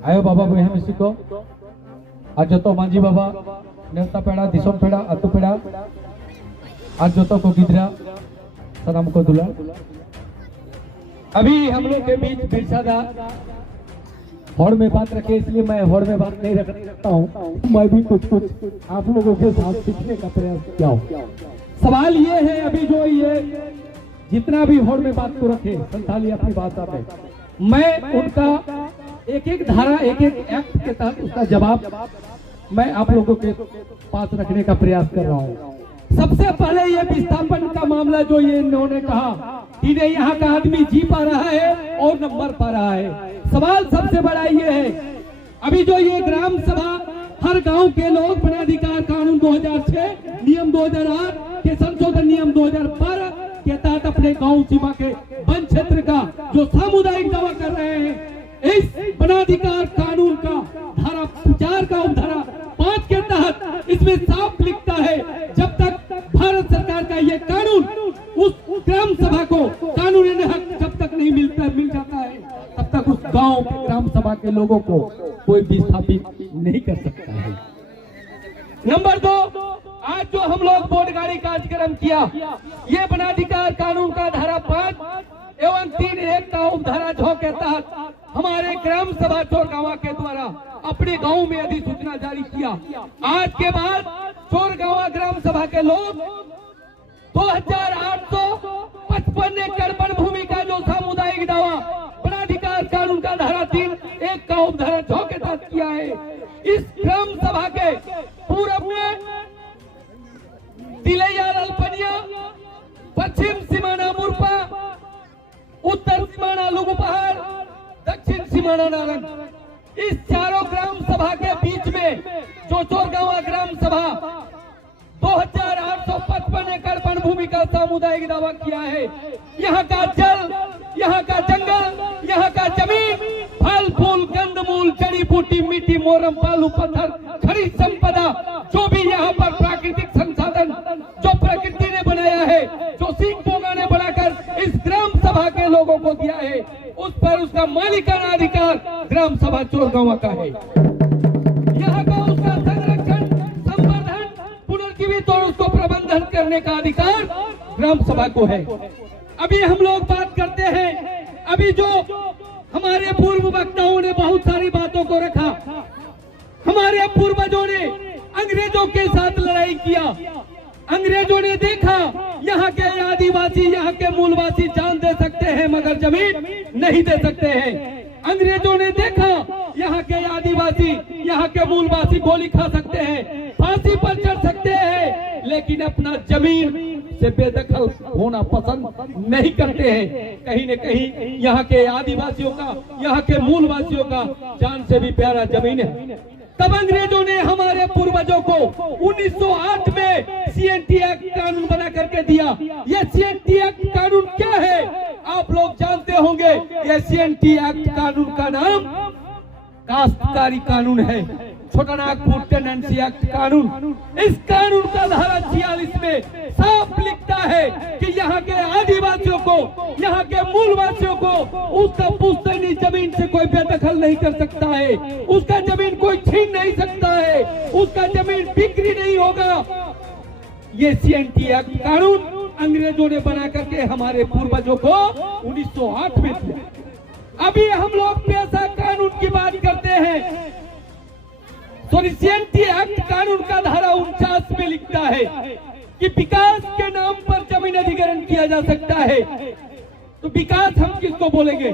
आयो बाबा बहन मिसी को आज जो तो मांझी बाबा नेवता पेड़ा दिसोम पेड़ा अतु पेड़ा आज जो तो को गिदरा सलाम को दुला। अभी हम लोग के बीच बिरसादा हॉल में बात रखे, इसलिए मैं हॉल में बात नहीं रखता हूँ। मैं भी कुछ आप लोगों के साथ सीखने का प्रयास किया हूँ। सवाल ये है, अभी जो ये जितना भी हॉल में बात को रखे संथाली अपनी बात आते, मैं उनका एक एक धारा एक एक एक्ट के तहत उसका जवाब मैं आप लोगों के पास रखने का प्रयास कर रहा हूँ। सबसे पहले ये विस्थापन का मामला जो ये इन्होंने कहा कि यहाँ का आदमी जी पा रहा है और न मर पा रहा है। सवाल सबसे बड़ा ये है, अभी जो ये ग्राम सभा हर गांव के लोग वनाधिकार कानून 2006 नियम 2008 के संशोधन नियम 2012 के तहत अपने गांव सीमा के वन क्षेत्र का जो सामुदायिक दावा कर रहे हैं, इस वनाधिकार कानून का धारा 4 का उपधारा 5 के तहत इसमें साफ लिखता है, जब तक भारत सरकार का ये कानून उस ग्राम सभा को कानूनी हक जब तक नहीं मिल जाता है, तब तक उस गांव ग्राम सभा के लोगों को कोई विस्थापित नहीं कर सकता है। नंबर 2, आज जो हम लोग बोटगाड़ी कार्यक्रम किया, ये वनाधिकार कानून का धारा 5 एवं 3(1) का उपधारा 6 के तहत हमारे ग्राम सभा चोरगांवा के द्वारा अपने गांव में अधिसूचना जारी किया। आज के बाद चोरगांवा ग्राम सभा के लोग 2855 एकड़ वन भूमि का जो सामुदायिक दावा वनाधिकार कानून का धारा 3(1) का उपधारा 6 के तहत किया है, इस ग्राम सभा के पूरब में तिलैया लालपनिया, पश्चिम सीमाना मुरपा, उत्तर सीमाना लुगु पहाड़, दक्षिण सीमाना नारंग, इस चारों ग्राम सभा के बीच में जो चोरगांवा ग्राम सभा 2855 एकड़ वन भूमि का सामुदायिक दावा किया है। यहाँ का जल, यहाँ का जंगल, यहाँ का जमीन, फल फूल कंदमूल जड़ी बूटी मिट्टी मोरम बालू पत्थर खनिज संपदा, जो भी यहाँ पर प्राकृतिक संसाधन जो प्रकृति ने बनाया है, जो सिंह बोगा ने बनाकर इस ग्राम सभा के लोगों को दिया है, उस पर उसका मालिकाना अधिकार ग्राम सभा चोरगांवा का है। यहाँ का उसका संरक्षण, संवर्धन, पुनर्जीवित और उसको प्रबंधन करने का अधिकार ग्राम सभा को है। अभी हम लोग बात करते हैं, अभी जो हमारे पूर्व वक्ताओं ने बहुत सारी बातों को रखा, हमारे पूर्वजों ने अंग्रेजों के साथ लड़ाई किया, अंग्रेजों ने देखा यहाँ के आदिवासी, यहाँ के मूलवासी जान दे सकते हैं मगर जमीन नहीं दे सकते हैं। अंग्रेजों ने देखा यहाँ के आदिवासी, यहाँ के मूलवासी गोली खा सकते हैं, फांसी पर चढ़ सकते हैं, लेकिन अपना जमीन से बेदखल होना पसंद नहीं करते हैं। कहीं न कहीं यहाँ के आदिवासियों का, यहाँ के मूलवासियों का जान से भी प्यारा जमीन है। तब अंग्रेजों ने हमारे पूर्वजों को 1908 में CNT एक्ट कानून बना करके दिया। ये CNT एक्ट कानून क्या है आप लोग जानते होंगे। ये CNT एक्ट कानून का नाम काश्तकारी कानून है, छोटा नागपुर टेनेंसी एक्ट कानून। इस कानून का धारा 46 में साफ लिखता है कि यहाँ के आदिवासियों को, यहाँ के मूलवासियों को उसका पुश्तैनी जमीन से कोई बेदखल नहीं कर सकता है, उसका जमीन कोई छीन नहीं सकता है, उसका जमीन बिक्री नहीं होगा। ये CNT एक्ट कानून अंग्रेजों ने बना करके हमारे पूर्वजों को 1908 में दिया। अभी हम लोग पैसा कानून की बात करते हैं, CNT एक्ट कानून का धारा 49 में लिखता है कि विकास के नाम पर जमीन अधिग्रहण किया जा सकता है। तो विकास हम किसको बोलेंगे?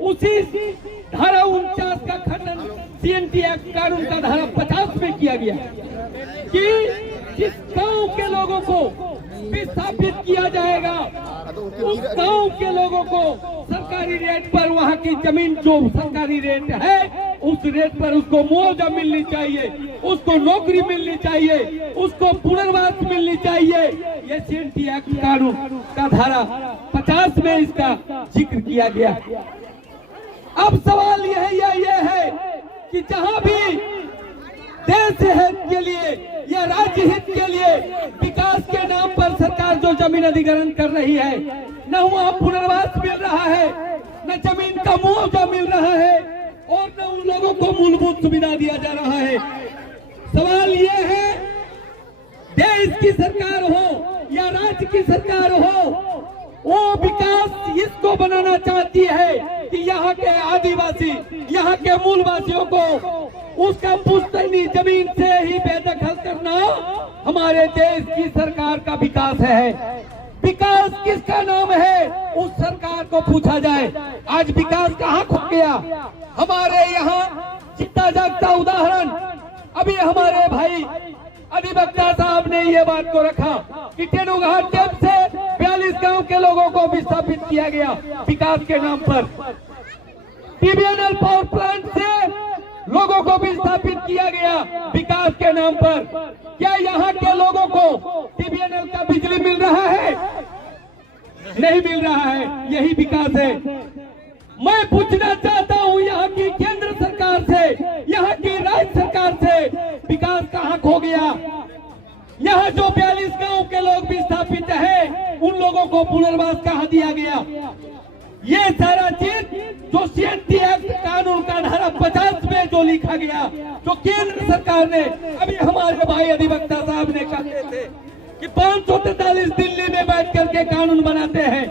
उसी धारा 49 का खंडन CNT एक्ट कानून का धारा 50 में किया गया कि जिस गांव के लोगों को विस्थापित किया जाएगा, उस गांव के लोगों को सरकारी रेट पर वहां की जमीन जो सरकारी रेट है उस रेट पर उसको मुआवजा मिलनी चाहिए, उसको नौकरी मिलनी चाहिए, उसको पुनर्वास मिलनी चाहिए। ये CNT एक्ट कानून का धारा 50 में इसका जिक्र किया गया। अब सवाल यह है कि जहां भी देश हित के लिए या राज्य हित के लिए विकास के नाम पर सरकार जो जमीन अधिग्रहण कर रही है, न वहाँ पुनर्वास मिल रहा है, न जमीन का मुआवजा मिल रहा है, और न उन लोगों को मूलभूत सुविधा दिया जा रहा है। सवाल ये है, देश की सरकार हो या राज्य की सरकार हो, वो विकास इसको बनाना चाहती है कि यहाँ के आदिवासी, यहाँ के मूलवासियों को उसका पुश्तैनी जमीन से ही बेदखल करना हमारे देश की सरकार का विकास है। विकास किसका नाम है, उस सरकार को पूछा जाए। आज विकास कहाँ खो गया? हमारे यहाँ जितना जागता उदाहरण अभी हमारे भाई अधिवक्ता साहब ने ये बात को रखा कि तेनुघाट डैम से 42 गांव के लोगों को विस्थापित किया गया विकास के नाम पर। TBNL पावर प्लांट से लोगों को विस्थापित किया गया विकास के नाम पर। क्या यहाँ के लोगों को TBNL का बिजली मिल रहा है? नहीं मिल रहा है। यही विकास है। मैं पूछना चाहता हूँ यहाँ की केंद्र सरकार से, यहाँ की राज्य सरकार से, विकास कहाँ खो गया? यहाँ जो 42 गांव के लोग विस्थापित हैं, उन लोगों को पुनर्वास कहाँ दिया गया? ये सारा चीज जो CNT एक्ट कानून का धारा 50 में जो लिखा गया, जो केंद्र सरकार ने, अभी हमारे भाई अधिवक्ता साहब ने कहते थे कि 543 दिल्ली में बैठ करके कानून बनाते हैं,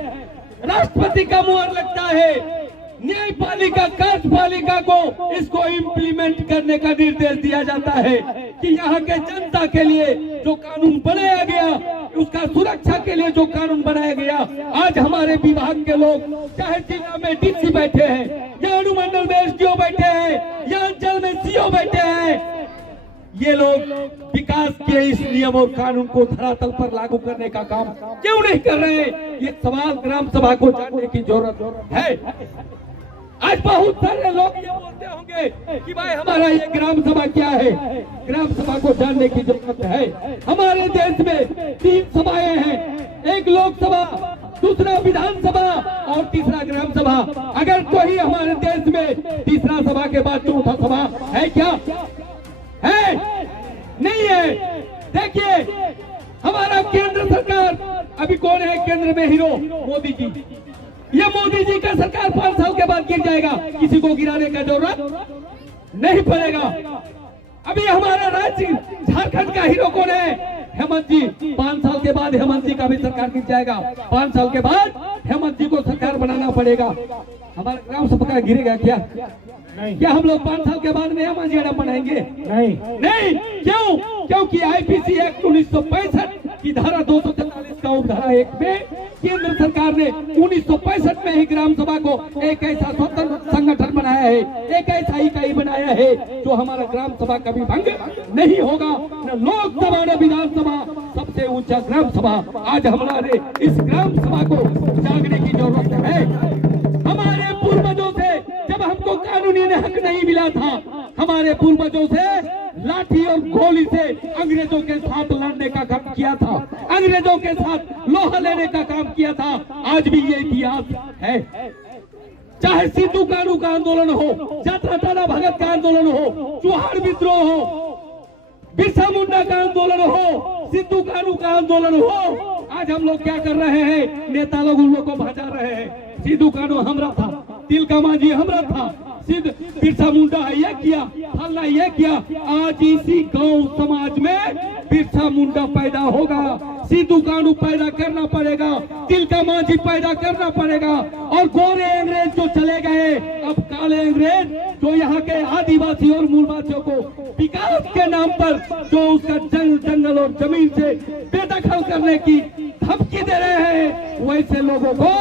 राष्ट्रपति का मुहर लगता है, न्यायपालिका कार्यपालिका को इसको इम्प्लीमेंट करने का निर्देश दिया जाता है कि यहाँ के जनता के लिए जो कानून बनाया गया, उसका सुरक्षा के लिए जो कानून बनाया गया, आज हमारे विभाग के लोग चाहे जिला में DC बैठे हैं, या अनुमंडल में SDO बैठे हैं, या अंचल में CO बैठे हैं, ये लोग विकास के इस नियम और कानून को धरातल पर लागू करने का काम क्यों नहीं कर रहे? ये सवाल ग्राम सभा को जानने की जरूरत है। आज बहुत सारे लोग ये बोलते होंगे कि भाई हमारा ये ग्राम सभा क्या है? ग्राम सभा को जानने की जरूरत है। हमारे देश में 3 सभाएं हैं, एक लोकसभा, दूसरा विधानसभा और तीसरा ग्राम सभा। अगर कोई हमारे देश में तीसरा सभा के बाद चौथा सभा है क्या? है? नहीं है। देखिए हमारा केंद्र सरकार, अभी कौन है केंद्र में हीरो? मोदी जी। ये मोदी जी का सरकार 5 साल के बाद गिर जाएगा, किसी को गिराने का जरूरत नहीं पड़ेगा। अभी हमारा राज्य झारखंड का हीरो कौन है? हेमंत जी। 5 साल के बाद हेमंत जी का भी सरकार गिर जाएगा। 5 साल के बाद हेमंत जी को सरकार बनाना पड़ेगा। हमारा ग्राम सभा का गिरेगा क्या? नहीं। क्या हम लोग 5 साल के बाद नया मंजिला बनाएंगे? नहीं नहीं। क्यों? क्योंकि IPC एक्ट 1965 की धारा 243 का उपधारा 1 में केंद्र सरकार ने 1965 में ही ग्राम सभा को एक ऐसा स्वतंत्र संगठन बनाया है, एक ऐसा इकाई बनाया है जो हमारा ग्राम सभा कभी भंग नहीं होगा, न लोकसभा न विधानसभा, सबसे ऊंचा ग्राम सभा। आज हमारे इस ग्राम सभा को जागने की जरूरत है। हमारे पूर्वजों से जब हमको कानूनी हक नहीं मिला था, हमारे पूर्वजों से लाठी और गोली से अंग्रेजों के साथ लड़ने का काम किया था, अंग्रेजों के साथ लोहा लेने का काम किया था। आज भी ये इतिहास है। चाहे सिद्धू कानू का आंदोलन हो, जात्रा टाना भगत का आंदोलन हो, चौहान विद्रोह हो, बिरसा मुंडा का आंदोलन हो, सिद्धू कानू का आंदोलन हो, आज हम लोग क्या कर रहे हैं? नेता लोग उन लोग को भजा रहे हैं। सिद्धू कानू हमरा था, तिलका मांझी हमरा था, बिरसा मुंडा ये किया, फलना ये किया। आज इसी गांव समाज में बिरसा मुंडा पैदा होगा, सिद्धू कानू पैदा करना पड़ेगा, तिलका मांझी पैदा करना पड़ेगा। और गोरे अंग्रेज जो चले गए, अब काले अंग्रेज जो यहाँ के आदिवासी और मूलवासियों को विकास के नाम पर जो उसका जंगल और जमीन से बेदखल करने की धमकी दे रहे हैं, वैसे लोगों को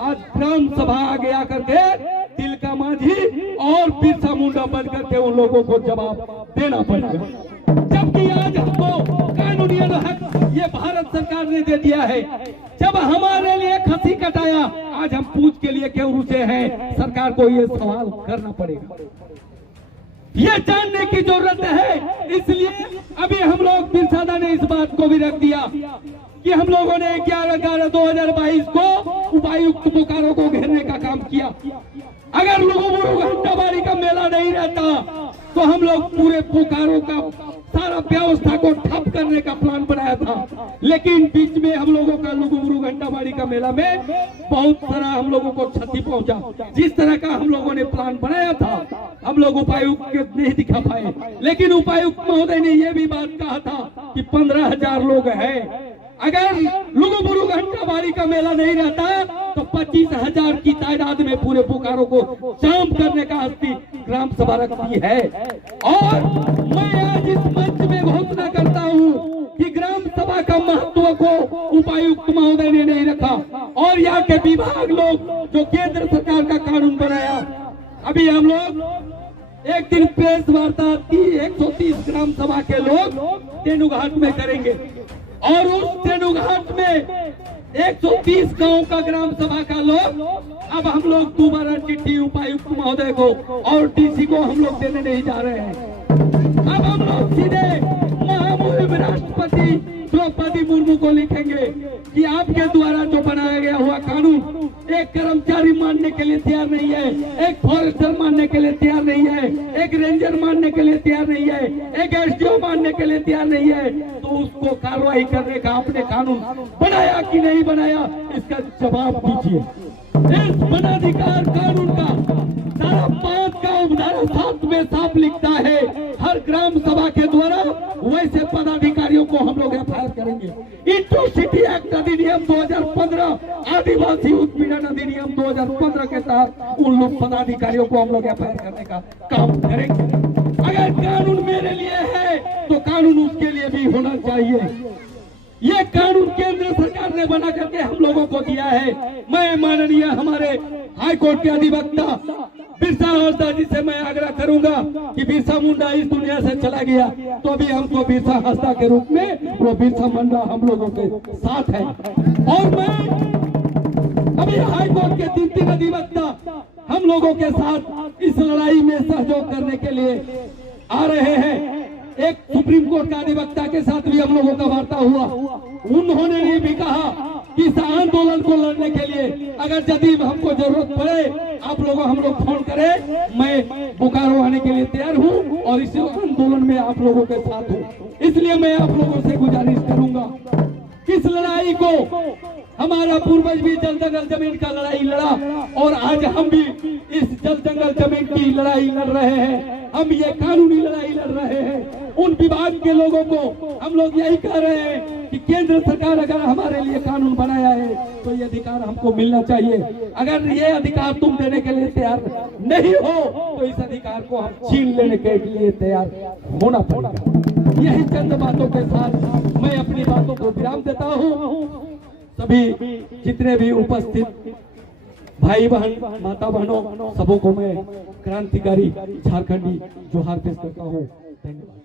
आज ग्राम सभा आगे आकर के तिलका मांझी और बिरसा मुंडा बन करके उन लोगों को जवाब देना पड़ेगा। जबकि आज हमको कानूनी हक ये भारत सरकार ने दे दिया है। जब हमारे लिए खसी कटाया, आज हम पूछ के लिए क्यों रुसे हैं? सरकार को ये सवाल करना पड़ेगा, ये जानने की जरूरत है। इसलिए अभी हम लोग बिरसादा ने इस बात को भी रख दिया कि हम लोगों ने 11/11/2022 को उपायुक्त बोकारो को घेरने का काम किया। अगर लोगों घंटाबाड़ी का मेला नहीं रहता तो हम लोग पूरे बोकारो का सारा व्यवस्था को ठप करने का प्लान बनाया था। लेकिन बीच में हम लोगों का लुगुबुरु घंटाबाड़ी का मेला में बहुत सारा हम लोगों को क्षति पहुंचा। जिस तरह का हम लोगों ने प्लान बनाया था हम लोग उपायुक्त के नहीं दिखा पाए। लेकिन उपायुक्त महोदय ने यह भी बात कहा था कि 15,000 लोग हैं। अगर लुगुबुरु घंटाबाड़ी का मेला नहीं रहता तो 25,000 की तादाद में पूरे बोकारो को जाम करने का हस्ती ग्राम सभा रखती है। और मैं आज इस मंच में घोषणा करता हूँ कि ग्राम सभा का महत्व को उपायुक्त महोदय ने नहीं रखा और यहाँ के विभाग लोग जो केंद्र सरकार का कानून बनाया। अभी हम लोग एक दिन प्रेस वार्ता की 130 ग्राम सभा के लोग तेनुघाट में करेंगे और उस तेनुघाट में 130 गांव का ग्राम सभा का लोग अब हम लोग दोबारा चिट्ठी उपायुक्त महोदय को और डीसी को हम लोग देने नहीं जा रहे हैं। अब हम लोग सीधे महामहिम राष्ट्रपति द्रौपदी मुर्मू को लिखेंगे कि आपके द्वारा जो बनाया गया हुआ कानून एक कर्मचारी मानने के लिए तैयार नहीं है, एक फॉरेस्टर मानने के लिए तैयार नहीं है, एक रेंजर मानने के लिए तैयार नहीं है, एक एसडीओ मानने के लिए तैयार नहीं है, तो उसको कार्रवाई करने का आपने कानून बनाया कि नहीं बनाया इसका जवाब दीजिए। इस वनाधिकार कानून का धारा 5 का उपधारा 7 में साफ लिखता है हर ग्राम सभा के द्वारा वैसे पदाधिकारियों को हम लोग एफआईआर करेंगे। इंट्रोसिटी एक्ट अधिनियम 2015 आदिवासी उत्पीड़न अधिनियम 2015 के तहत उन लोग पदाधिकारियों को हम लोग एफआईआर करने का काम करेंगे। अगर कानून मेरे लिए है तो कानून उसके लिए भी होना चाहिए। ये कानून केंद्र सरकार ने बना करके हम लोगों को दिया है। मैं माननीय हमारे हाई कोर्ट के अधिवक्ता बिरसा हांसदा जी से मैं आग्रह करूंगा कि बिरसा मुंडा इस दुनिया से चला गया तो अभी हमको बिरसा हांसदा के रूप में वो बिरसा मुंडा हम लोगों के साथ है। और मैं अभी हाई कोर्ट के 3 अधिवक्ता हम लोगों के साथ इस लड़ाई में सहयोग करने के लिए आ रहे हैं। एक सुप्रीम कोर्ट का अधिवक्ता के साथ भी हम लोगों का वार्ता हुआ। उन्होंने ये भी कहा कि इस आंदोलन को लड़ने के लिए अगर यदि हमको जरूरत पड़े आप लोगों हम लोग फोन करें, मैं बोकारो आने के लिए तैयार हूं और इस आंदोलन में आप लोगों के साथ हूं। इसलिए मैं आप लोगों से गुजारिश करूंगा इस लड़ाई को हमारा पूर्वज भी जल जंगल जमीन का लड़ाई लड़ा और आज हम भी इस जल जंगल जमीन की लड़ाई लड़ रहे हैं। हम ये कानूनी लड़ाई लड़ रहे हैं। उन विभाग के लोगों को हम लोग यही कह रहे हैं कि केंद्र सरकार अगर हमारे लिए कानून बनाया है तो ये अधिकार हमको मिलना चाहिए। अगर ये अधिकार तुम देने के लिए तैयार नहीं हो तो इस अधिकार को हम छीन लेने के लिए तैयार होना पड़ेगा। यही चंद बातों के साथ मैं अपनी बातों को विराम देता हूँ। सभी जितने भी उपस्थित भाई बहन माता बहनों सबों को मैं क्रांतिकारी झारखंडी जोहार पेश करता हूँ। धन्यवाद।